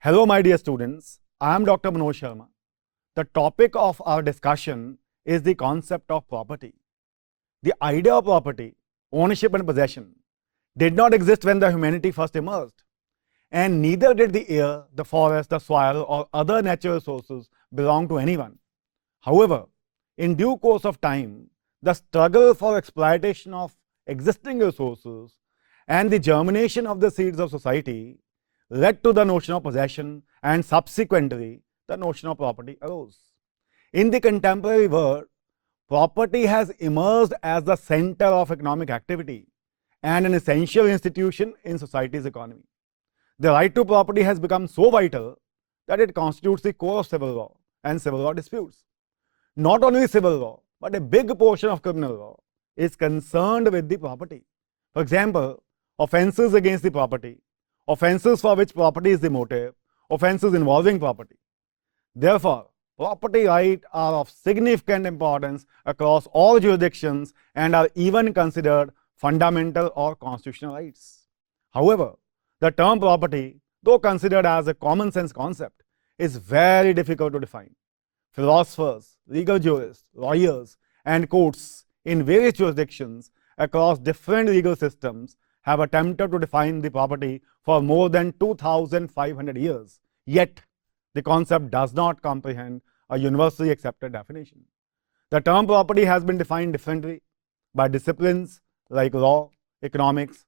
Hello, my dear students. I am Dr. Manoj Sharma. The topic of our discussion is the concept of property. The idea of property, ownership and possession, did not exist when the humanity first emerged, and neither did the air, the forest, the soil, or other natural resources belong to anyone. However, in due course of time, the struggle for exploitation of existing resources and the germination of the seeds of society led to the notion of possession, and subsequently the notion of property arose. In the contemporary world, property has emerged as the center of economic activity and an essential institution in society's economy. The right to property has become so vital that it constitutes the core of civil law and civil law disputes. Not only civil law, but a big portion of criminal law is concerned with the property. For example, offenses against the property, offenses for which property is the motive, offenses involving property. Therefore, property rights are of significant importance across all jurisdictions and are even considered fundamental or constitutional rights. However, the term property, though considered as a common sense concept, is very difficult to define. Philosophers, legal jurists, lawyers, and courts in various jurisdictions across different legal systems have attempted to define the property for more than 2,500 years. Yet, the concept does not comprehend a universally accepted definition. The term property has been defined differently by disciplines like law, economics.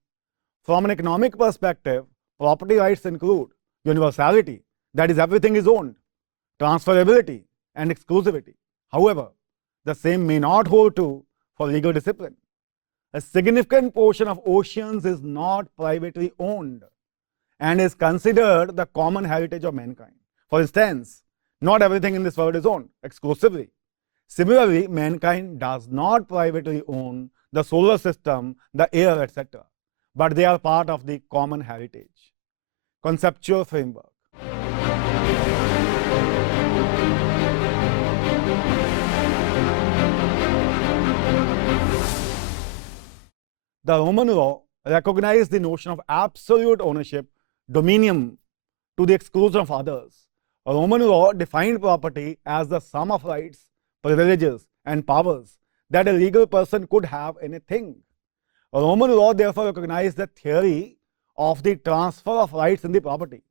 From an economic perspective, property rights include universality, that is, everything is owned, transferability, and exclusivity. However, the same may not hold true for legal discipline. A significant portion of oceans is not privately owned and is considered the common heritage of mankind. For instance, not everything in this world is owned exclusively. Similarly, mankind does not privately own the solar system, the air, etc., but they are part of the common heritage. Conceptual framework. The Roman law recognized the notion of absolute ownership, dominion, to the exclusion of others. Roman law defined property as the sum of rights, privileges, and powers that a legal person could have in a thing. Roman law therefore recognized the theory of the transfer of rights in the property.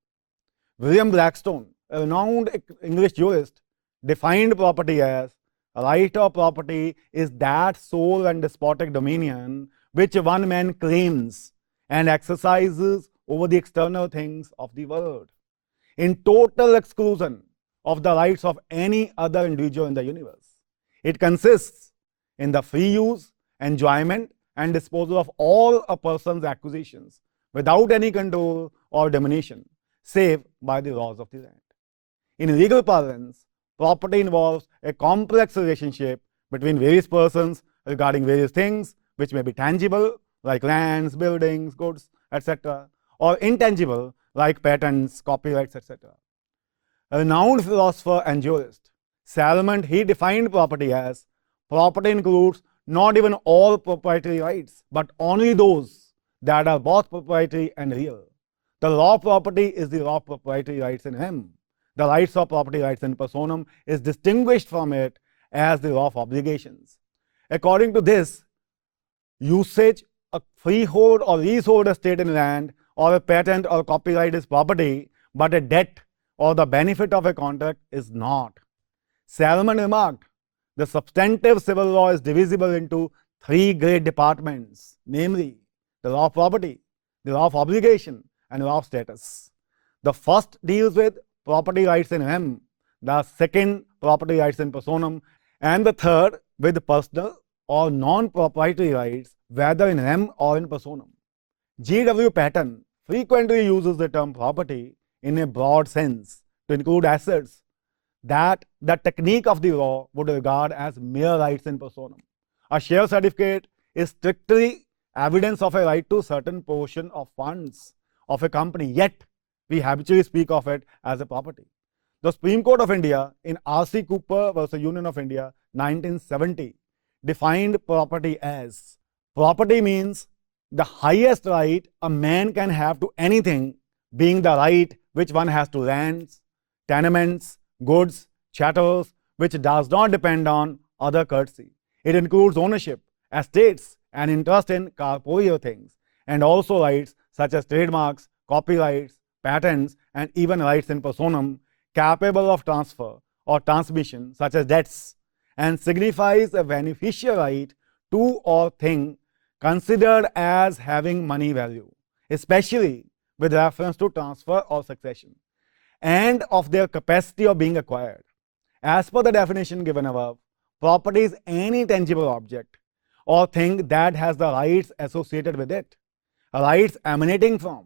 William Blackstone, a renowned English jurist, defined property as a right of property is that sole and despotic dominion which one man claims and exercises over the external things of the world, in total exclusion of the rights of any other individual in the universe. It consists in the free use, enjoyment, and disposal of all a person's acquisitions without any control or domination, save by the laws of the land. In legal parlance, property involves a complex relationship between various persons regarding various things which may be tangible, like lands, buildings, goods, etc., or intangible, like patents, copyrights, etc. A renowned philosopher and jurist, Salmond, he defined property as property includes not even all proprietary rights, but only those that are both proprietary and real. The law of property is the law of proprietary rights in rem. The rights of property rights in personam is distinguished from it as the law of obligations. According to this, usage, a freehold or leasehold estate in land, or a patent or copyright is property, but a debt or the benefit of a contract is not. Salmond remarked, the substantive civil law is divisible into three great departments, namely the law of property, the law of obligation, and the law of status. The first deals with property rights in rem, the second property rights in personam, and the third with personal or non-proprietary rights, whether in rem or in personam. G.W. Patton frequently uses the term property in a broad sense to include assets that the technique of the law would regard as mere rights in personam. A share certificate is strictly evidence of a right to certain portion of funds of a company, yet we habitually speak of it as a property. The Supreme Court of India in R.C. Cooper versus Union of India 1970 defined property as property means the highest right a man can have to anything, being the right which one has to lands, tenements, goods, chattels, which does not depend on other courtesy. It includes ownership, estates, and interest in corporeal things, and also rights such as trademarks, copyrights, patents, and even rights in personam capable of transfer or transmission, such as debts, and signifies a beneficial right to or thing considered as having money value, especially with reference to transfer or succession, and of their capacity of being acquired. As per the definition given above, property is any tangible object or thing that has the rights associated with it, rights emanating from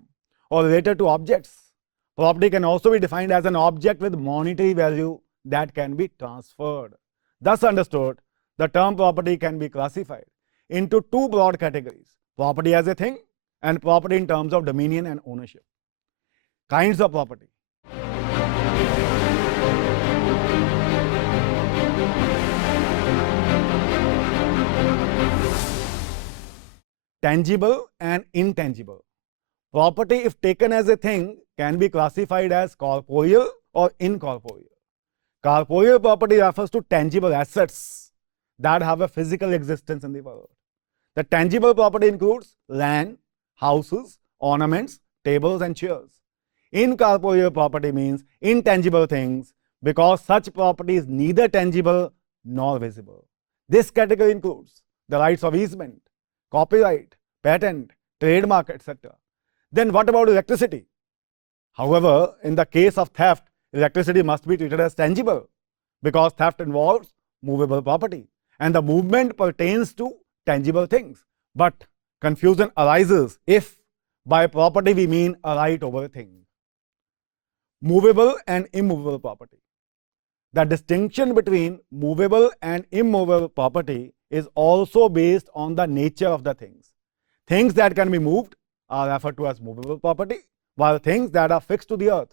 or related to objects. Property can also be defined as an object with monetary value that can be transferred. Thus understood, the term property can be classified into two broad categories: property as a thing and property in terms of dominion and ownership. Kinds of property. Tangible and intangible. Property, if taken as a thing, can be classified as corporeal or incorporeal. Corporeal property refers to tangible assets that have a physical existence in the world. The tangible property includes land, houses, ornaments, tables, and chairs. Incorporeal property means intangible things because such property is neither tangible nor visible. This category includes the rights of easement, copyright, patent, trademark, etc. Then what about electricity? However, in the case of theft, electricity must be treated as tangible because theft involves movable property and the movement pertains to tangible things. But confusion arises if by property we mean a right over a thing. Movable and immovable property. The distinction between movable and immovable property is also based on the nature of the things. Things that can be moved are referred to as movable property, while things that are fixed to the earth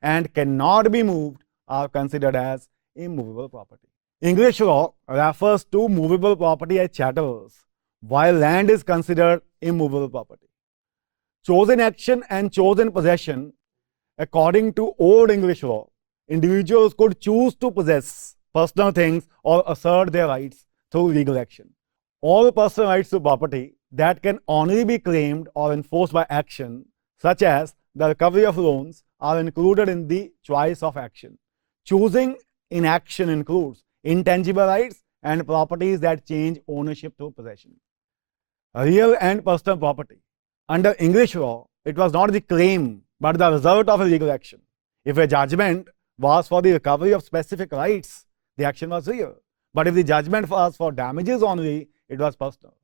and cannot be moved are considered as immovable property. English law refers to movable property as chattels, while land is considered immovable property. Chosen action and chosen possession. According to Old English law, individuals could choose to possess personal things or assert their rights through legal action. All personal rights to property that can only be claimed or enforced by action, such as the recovery of loans, are included in the choice of action. Choosing in action includes intangible rights and properties that change ownership through possession. Real and personal property. Under English law, it was not the claim but the result of a legal action. If a judgment was for the recovery of specific rights, the action was real. But if the judgment was for damages only, it was personal.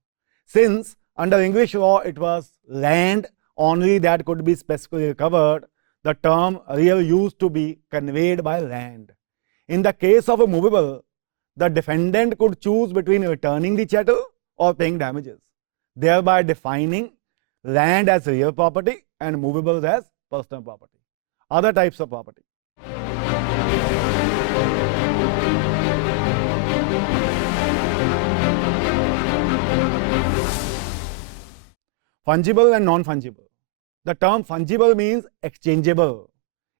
Since under English law it was land only that could be specifically recovered, the term real used to be conveyed by land. In the case of a movable, the defendant could choose between returning the chattel or paying damages, thereby defining land as real property and movables as personal property. Other types of property. Fungible and non-fungible. The term fungible means exchangeable.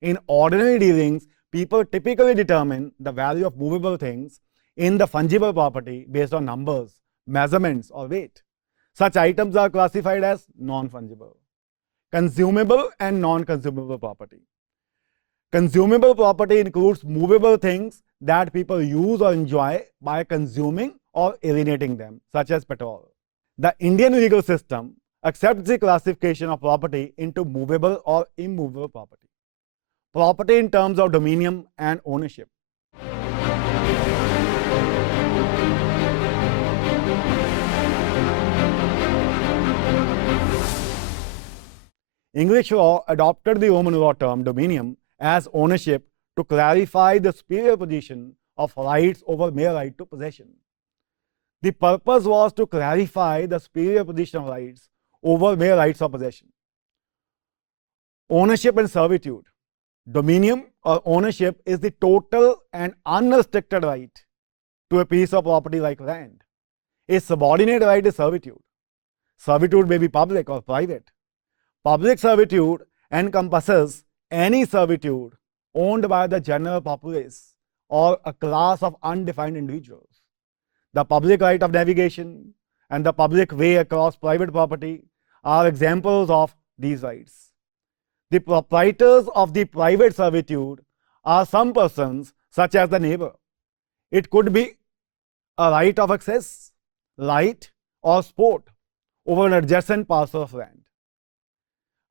In ordinary dealings, people typically determine the value of movable things in the fungible property based on numbers, measurements, or weight. Such items are classified as non-fungible. Consumable and non-consumable property. Consumable property includes movable things that people use or enjoy by consuming or alienating them, such as petrol. The Indian legal system accepts the classification of property into movable or immovable property. Property in terms of dominion and ownership. English law adopted the Roman law term dominium as ownership to clarify the superior position of rights over mere right to possession. The purpose was to clarify the superior position of rights over mere rights of possession. Ownership and servitude. Dominium or ownership is the total and unrestricted right to a piece of property like land. A subordinate right is servitude. Servitude may be public or private. Public servitude encompasses any servitude owned by the general populace or a class of undefined individuals. The public right of navigation and the public way across private property are examples of these rights. The proprietors of the private servitude are some persons such as the neighbor. It could be a right of access, right, or sport over an adjacent parcel of land.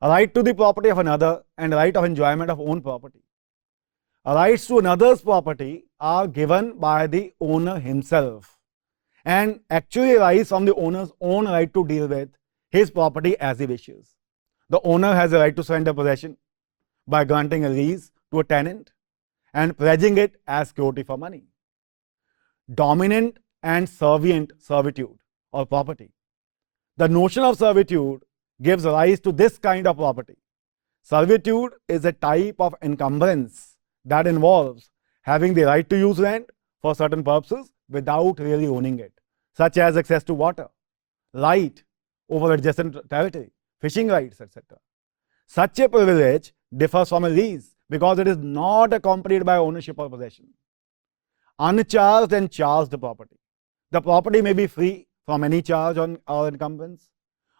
A right to the property of another and right of enjoyment of own property. Rights to another's property are given by the owner himself and actually arise from the owner's own right to deal with his property as he wishes. The owner has a right to surrender possession by granting a lease to a tenant and pledging it as security for money. Dominant and servient servitude or property. The notion of servitude gives rise to this kind of property. Servitude is a type of encumbrance that involves having the right to use land for certain purposes without really owning it, such as access to water, right over adjacent territory, fishing rights, etc. Such a privilege differs from a lease because it is not accompanied by ownership or possession. Uncharged and charged property. The property may be free from any charge or encumbrance,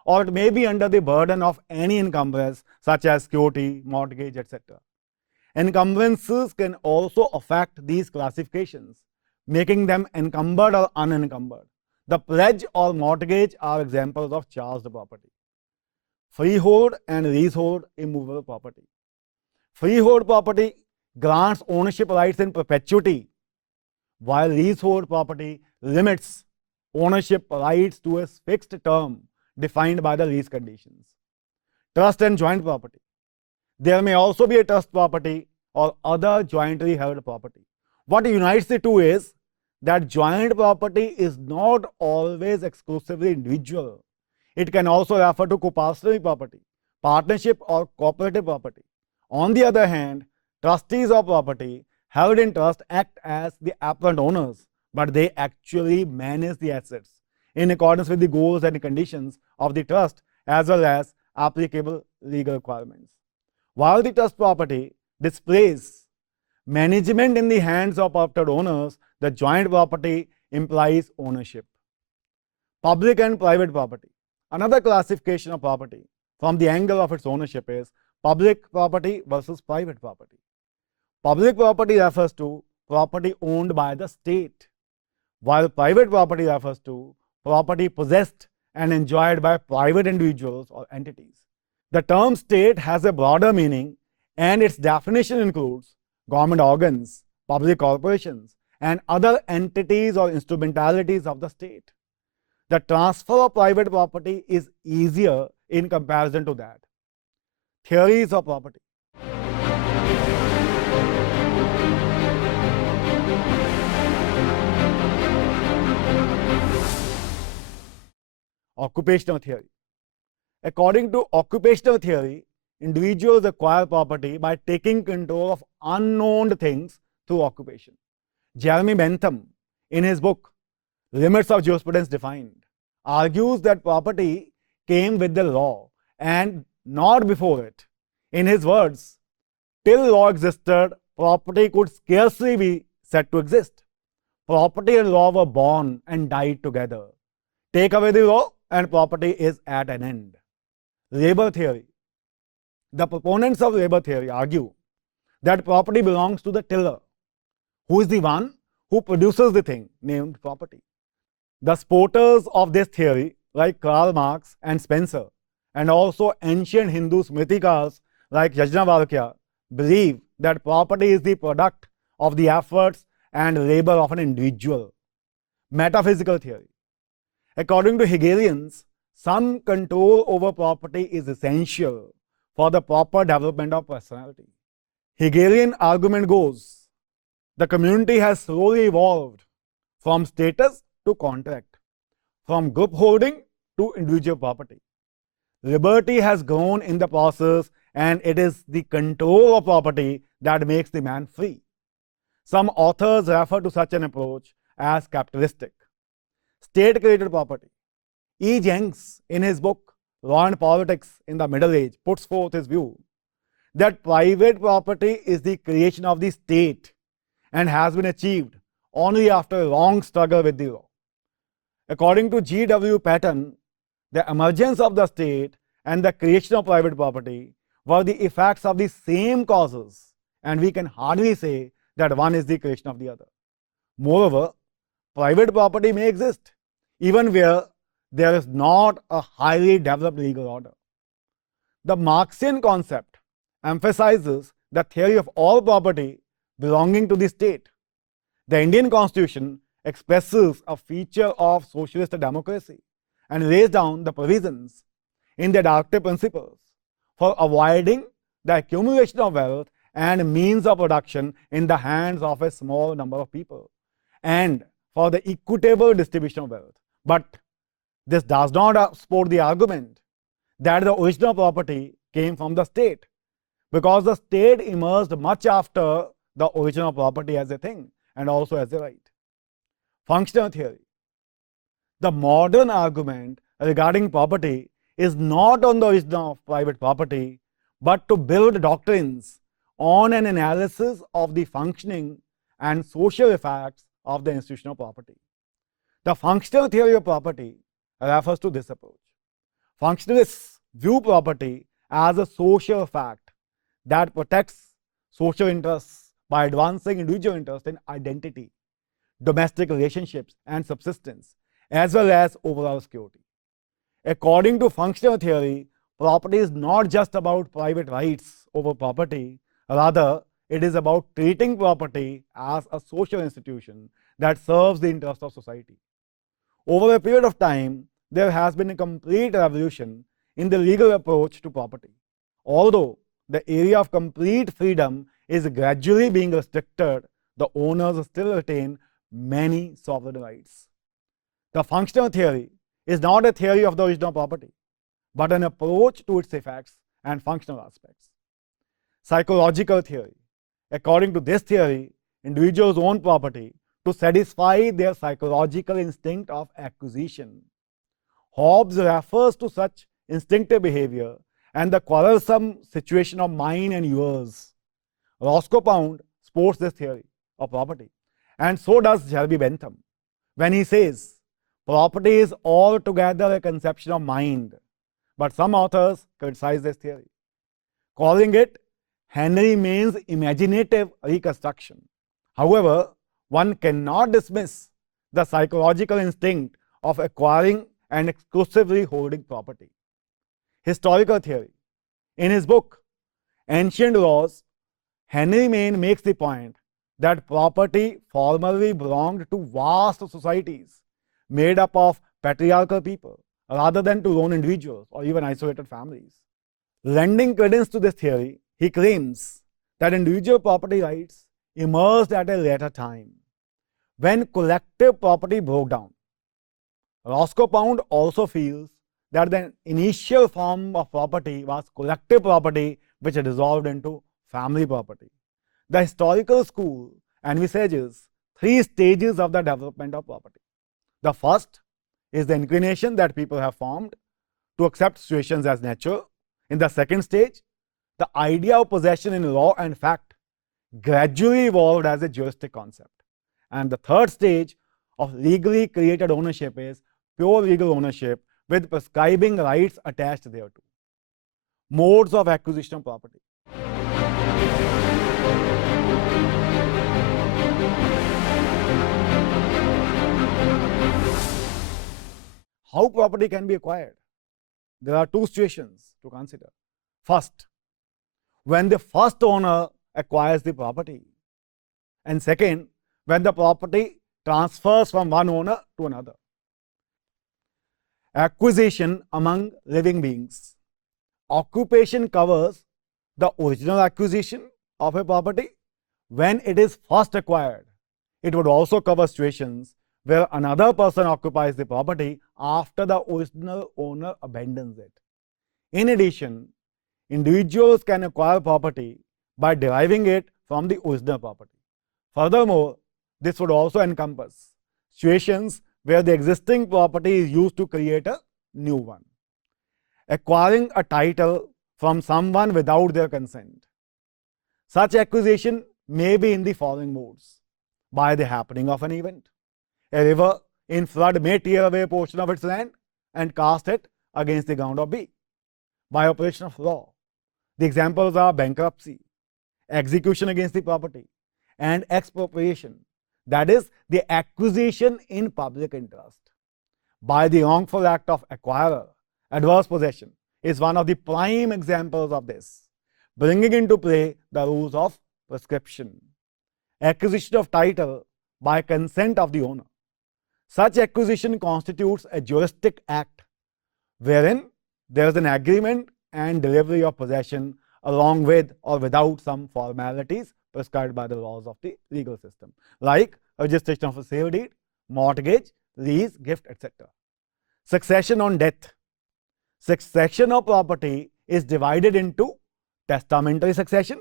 or it may be under the burden of any encumbrance such as security, mortgage, etc. Encumbrances can also affect these classifications, making them encumbered or unencumbered. The pledge or mortgage are examples of charged property. Freehold and leasehold immovable property. Freehold property grants ownership rights in perpetuity, while leasehold property limits ownership rights to a fixed term defined by the lease conditions. Trust and joint property. There may also be a trust property or other jointly held property. What unites the two is that joint property is not always exclusively individual. It can also refer to co-pastoral property, partnership, or cooperative property. On the other hand, trustees of property held in trust act as the apparent owners, but they actually manage the assets in accordance with the goals and conditions of the trust as well as applicable legal requirements. While the trust property displays management in the hands of apparent owners, the joint property implies ownership. Public and private property. Another classification of property from the angle of its ownership is public property versus private property. Public property refers to property owned by the state, while private property refers to property possessed and enjoyed by private individuals or entities. The term state has a broader meaning, and its definition includes government organs, public corporations, and other entities or instrumentalities of the state. The transfer of private property is easier in comparison to that. Theories of property. Occupational theory. According to occupational theory, individuals acquire property by taking control of unknown things through occupation. Jeremy Bentham, in his book Limits of Jurisprudence Defined, argues that property came with the law and not before it. In his words, till law existed, property could scarcely be said to exist. Property and law were born and died together. Take away the law and property is at an end. Labor theory. The proponents of labor theory argue that property belongs to the tiller, who is the one who produces the thing named property. The supporters of this theory, like Karl Marx and Spencer, and also ancient Hindu smritikars like Yajnavalkya, believe that property is the product of the efforts and labor of an individual. Metaphysical theory. According to Hegelians, some control over property is essential for the proper development of personality. Hegelian argument goes, the community has slowly evolved from status to contract, from group holding to individual property. Liberty has grown in the process, and it is the control of property that makes the man free. Some authors refer to such an approach as capitalistic. State-created property. E. Jenks, in his book Law and Politics in the Middle Age, puts forth his view that private property is the creation of the state and has been achieved only after a long struggle with the law. According to G.W. Patton, the emergence of the state and the creation of private property were the effects of the same causes, and we can hardly say that one is the creation of the other. Moreover, private property may exist even where there is not a highly developed legal order. The Marxian concept emphasizes the theory of all property belonging to the state. The Indian Constitution expresses a feature of socialist democracy and lays down the provisions in the directive principles for avoiding the accumulation of wealth and means of production in the hands of a small number of people, and for the equitable distribution of wealth. But this does not support the argument that the original property came from the state, because the state emerged much after the original property as a thing and also as a right. Functional theory. The modern argument regarding property is not on the origin of private property, but to build doctrines on an analysis of the functioning and social effects of the institution of property. The functional theory of property refers to this approach. Functionalists view property as a social fact that protects social interests by advancing individual interest in identity, domestic relationships, and subsistence, as well as overall security. According to functional theory, property is not just about private rights over property, rather, it is about treating property as a social institution that serves the interests of society. Over a period of time, there has been a complete revolution in the legal approach to property. Although the area of complete freedom is gradually being restricted, the owners still retain many sovereign rights. The functional theory is not a theory of the original property, but an approach to its effects and functional aspects. Psychological theory. According to this theory, individuals own property to satisfy their psychological instinct of acquisition. Hobbes refers to such instinctive behavior and the quarrelsome situation of mine and yours. Roscoe Pound supports this theory of property, and so does Jeremy Bentham when he says property is altogether a conception of mind. But some authors criticize this theory, calling it Henry Maine's imaginative reconstruction. However, one cannot dismiss the psychological instinct of acquiring and exclusively holding property. Historical theory. In his book, Ancient Laws, Henry Maine makes the point that property formerly belonged to vast societies made up of patriarchal people rather than to lone individuals or even isolated families. Lending credence to this theory, he claims that individual property rights emerged at a later time, when collective property broke down. Roscoe Pound also feels that the initial form of property was collective property, which dissolved into family property. The historical school envisages three stages of the development of property. The first is the inclination that people have formed to accept situations as natural. In the second stage, the idea of possession in law and fact gradually evolved as a juristic concept. And the third stage of legally created ownership is pure legal ownership with prescribing rights attached thereto. Modes of acquisition of property. How property can be acquired? There are two situations to consider. First, when the first owner acquires the property, and second, when the property transfers from one owner to another. Acquisition among living beings. Occupation covers the original acquisition of a property when it is first acquired. It would also cover situations where another person occupies the property after the original owner abandons it. In addition, individuals can acquire property by deriving it from the original property. Furthermore, this would also encompass situations where the existing property is used to create a new one. Acquiring a title from someone without their consent. Such acquisition may be in the following modes: by the happening of an event. A river in flood may tear away a portion of its land and cast it against the ground of B. By operation of law. The examples are bankruptcy, execution against the property, and expropriation, that is, the acquisition in public interest. By the wrongful act of acquirer, adverse possession is one of the prime examples of this, bringing into play the rules of prescription. Acquisition of title by consent of the owner. Such acquisition constitutes a juristic act wherein there is an agreement and delivery of possession along with or without some formalities prescribed by the laws of the legal system, like registration of a sale deed, mortgage, lease, gift, etc. Succession on death. Succession of property is divided into testamentary succession.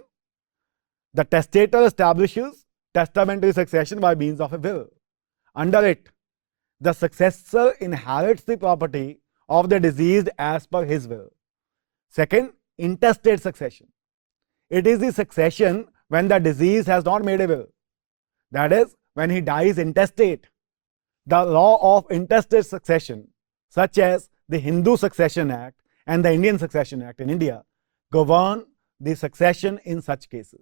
The testator establishes testamentary succession by means of a will. Under it, the successor inherits the property of the deceased as per his will. Second, intestate succession. It is the succession when the deceased has not made a will. That is, when he dies intestate. The law of intestate succession, such as the Hindu Succession Act and the Indian Succession Act in India, govern the succession in such cases.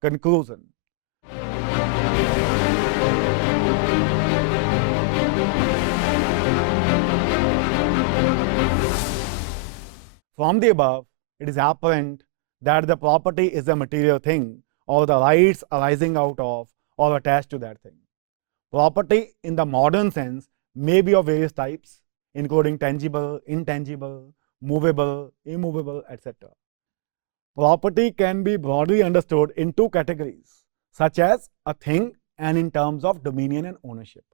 Conclusion. From the above, it is apparent that the property is a material thing or the rights arising out of or attached to that thing. Property in the modern sense may be of various types, including tangible, intangible, movable, immovable, etc. Property can be broadly understood in two categories, such as a thing and in terms of dominion and ownership.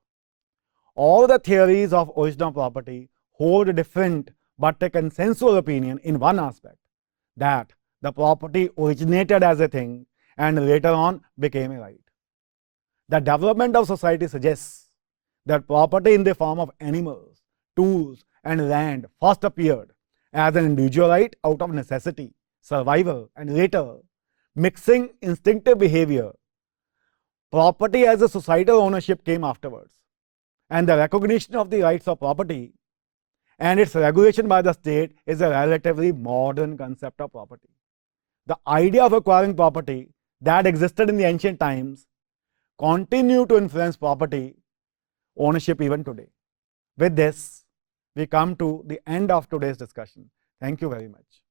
All the theories of original property hold a different but a consensual opinion in one aspect, that the property originated as a thing and later on became a right. The development of society suggests that property in the form of animals, tools, and land first appeared as an individual right out of necessity, survival, and later, mixing instinctive behavior. Property as a societal ownership came afterwards, and the recognition of the rights of property and its regulation by the state is a relatively modern concept of property. The idea of acquiring property that existed in the ancient times continue to influence property ownership even today. With this, we come to the end of today's discussion. Thank you very much.